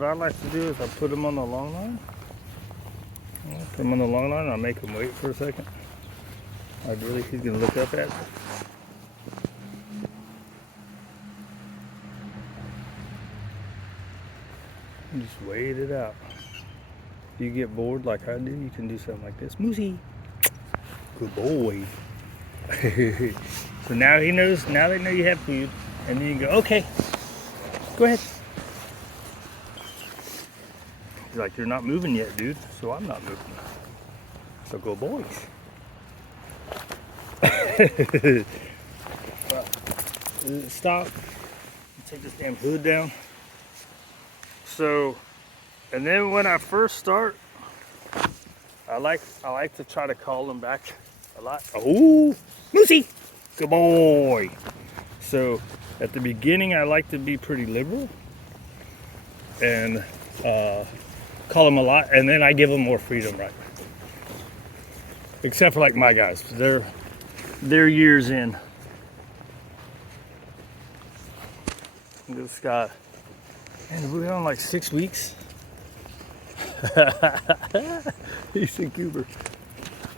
what I like to do is I put them on the long line. Put them on the long line and I make him wait for a second. Ideally, he's going to look up at me. And just wait it out. If you get bored like I do, you can do something like this. Moosey. Good boy. So now he knows, now they know you have food. And then you go, okay, go ahead. He's like, you're not moving yet, dude. So I'm not moving. So go boys. Stop. Take this damn hood down. So, and then when I first start, I like to try to call them back a lot. Oh, Moosey, good boy. So at the beginning, I like to be pretty liberal and call them a lot, and then I give them more freedom, right? Except for like my guys, they're years in. This guy, man, we've been on like 6 weeks. He's in Cooper.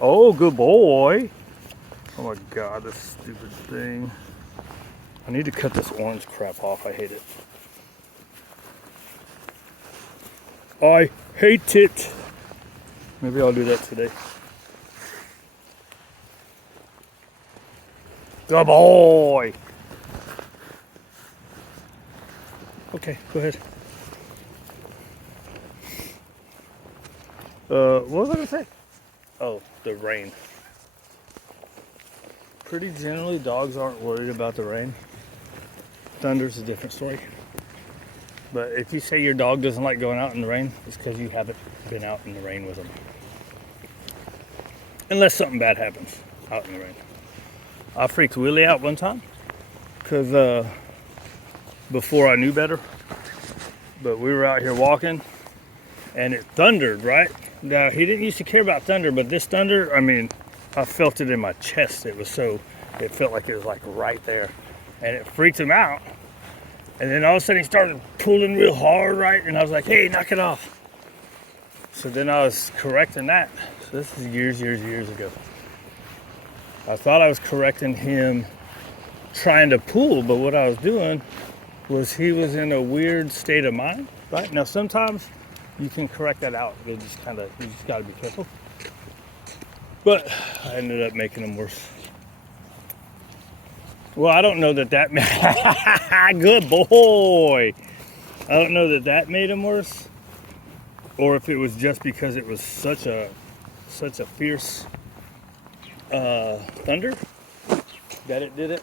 Oh, good boy. Oh my God, this stupid thing. I need to cut this orange crap off. I hate it. I hate it. Maybe I'll do that today. Good boy. Okay, go ahead. What was I gonna say? Oh, the rain. Pretty generally, dogs aren't worried about the rain. Thunder's a different story. But if you say your dog doesn't like going out in the rain, it's because you haven't been out in the rain with them. Unless something bad happens out in the rain. I freaked Willie out one time because before I knew better, but we were out here walking and it thundered, right? Now, he didn't used to care about thunder, but this thunder, I mean, I felt it in my chest. It felt like it was like right there, and it freaked him out. And then all of a sudden he started pulling real hard, right? And I was like, hey, knock it off. So then I was correcting that. So this is years ago. I thought I was correcting him trying to pull, but what I was doing was he was in a weird state of mind, right? Now, sometimes you can correct that out. You just got to be careful. But I ended up making him worse. Well, I don't know that good boy. I don't know that made him worse, or if it was just because it was such a fierce thunder that it did it.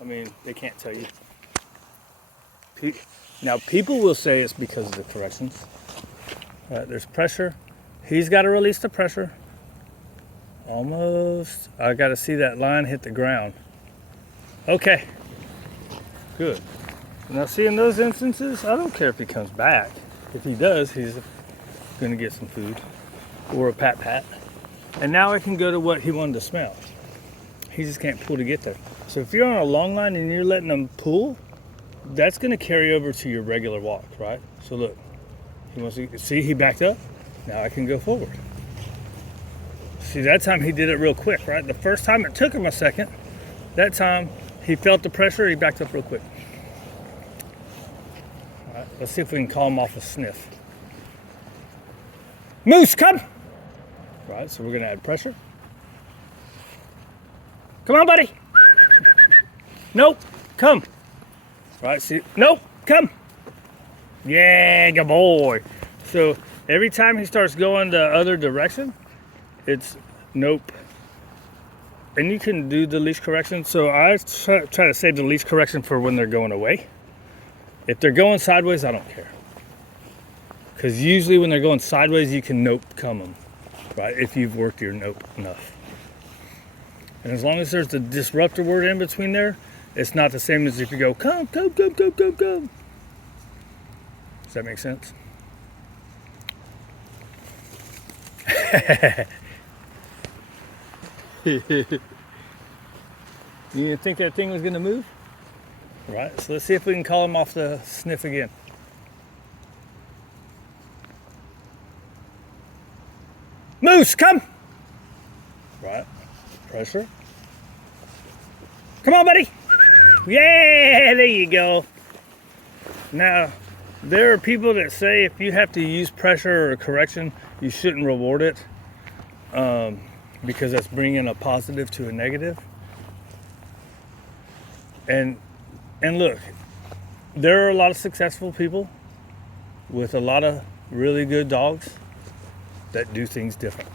I mean, they can't tell you. Now, people will say it's because of the corrections. There's pressure. He's got to release the pressure. Almost. I got to see that line hit the ground. Okay. Good. Now, see, in those instances, I don't care if he comes back. If he does, he's going to get some food or a pat. And now I can go to what he wanted to smell. He just can't pull to get there. So if you're on a long line and you're letting him pull, that's going to carry over to your regular walk, right? So look, he wants to see, he backed up. Now I can go forward. See, that time he did it real quick, right? The first time it took him a second. That time he felt the pressure, he backed up real quick. All right, let's see if we can call him off a sniff. Moose, come! Right, so we're gonna add pressure. Come on, buddy. Nope, come. Right, see, nope, come. Yeah, good boy. So every time he starts going the other direction, it's nope. And you can do the leash correction. So I try to save the leash correction for when they're going away. If they're going sideways, I don't care. Because usually when they're going sideways, you can nope come them, right? If you've worked your nope enough. And as long as there's the disruptor word in between there, it's not the same as if you go, come. Does that make sense? You didn't think that thing was going to move? Right, so let's see if we can call him off the sniff again. Moose, come. Right, pressure. Come on, buddy. Yeah, there you go. Now, there are people that say if you have to use pressure or correction, you shouldn't reward it because that's bringing a positive to a negative. And look, there are a lot of successful people with a lot of really good dogs that do things different.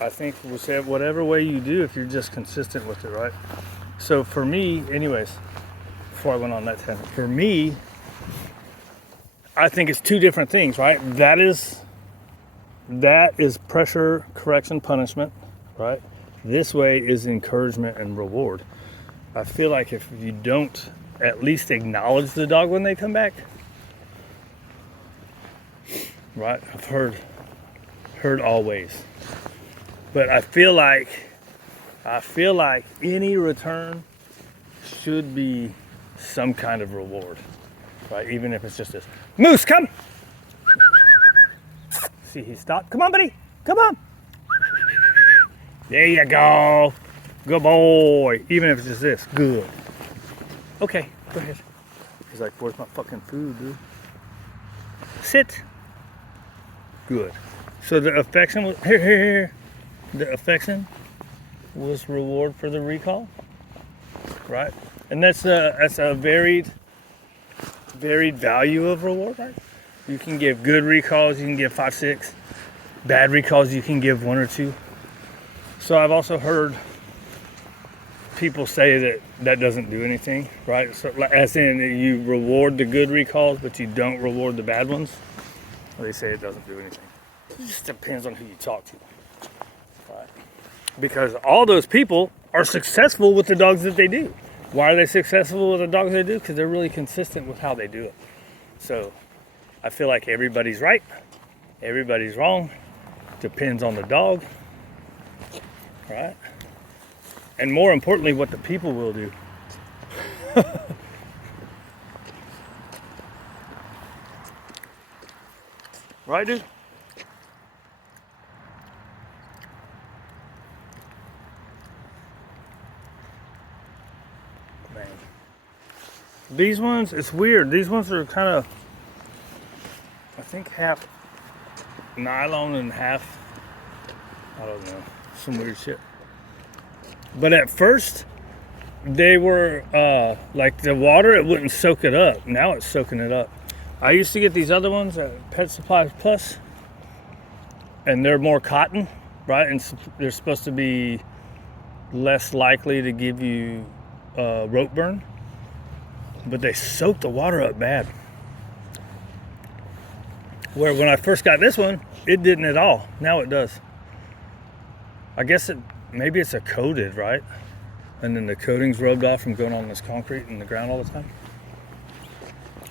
I think we'll say whatever way you do, if you're just consistent with it, right? So for me, anyways, before I went on that tangent, for me, I think it's two different things, right? That is pressure, correction, punishment, right? This way is encouragement and reward. I feel like if you don't at least acknowledge the dog when they come back, right? I've heard always. But I feel like any return should be some kind of reward, right? Even if it's just this. Moose, come! See, he stopped. Come on, buddy. Come on. There you go. Good boy. Even if it's just this. Good. Okay, go ahead. He's like, where's my fucking food, dude? Sit. Good. So the affection was here. The affection was reward for the recall, right? And that's a varied value of reward, right? You can give good recalls, you can give 5, 6. Bad recalls, you can give 1 or 2. So I've also heard people say that doesn't do anything, right? So as in you reward the good recalls, but you don't reward the bad ones. They say it doesn't do anything. It just depends on who you talk to, right? Because all those people are successful with the dogs that they do. Why are they successful with the dogs they do? Because they're really consistent with how they do it. So I feel like everybody's right, everybody's wrong. Depends on the dog, right? And more importantly, what the people will do. Right, dude? Man. These ones, it's weird. These ones are kind of, I think, half nylon and half, I don't know, some weird shit. But at first, they were like the water, it wouldn't soak it up. Now it's soaking it up. I used to get these other ones at Pet Supplies Plus, and they're more cotton, right? And they're supposed to be less likely to give you rope burn, but they soak the water up bad. Where when I first got this one, it didn't at all. Now it does. I guess maybe it's a coated, right? And then the coating's rubbed off from going on this concrete in the ground all the time.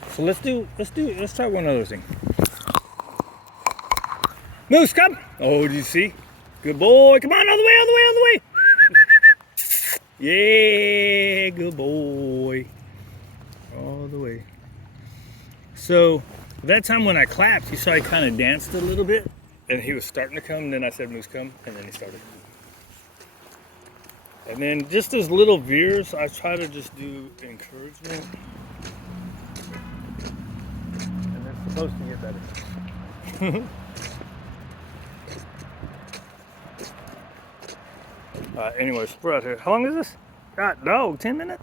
So let's try one other thing. Moose, come! Oh, did you see? Good boy. Come on, all the way. Yeah, good boy. All the way. So that time when I clapped, you saw he kind of danced a little bit, and he was starting to come, and then I said, Moose, come, and then he started. And then just as little veers, I try to just do encouragement. And they're supposed to get better. Anyways, we're out here. How long is this? God, no, 10 minutes?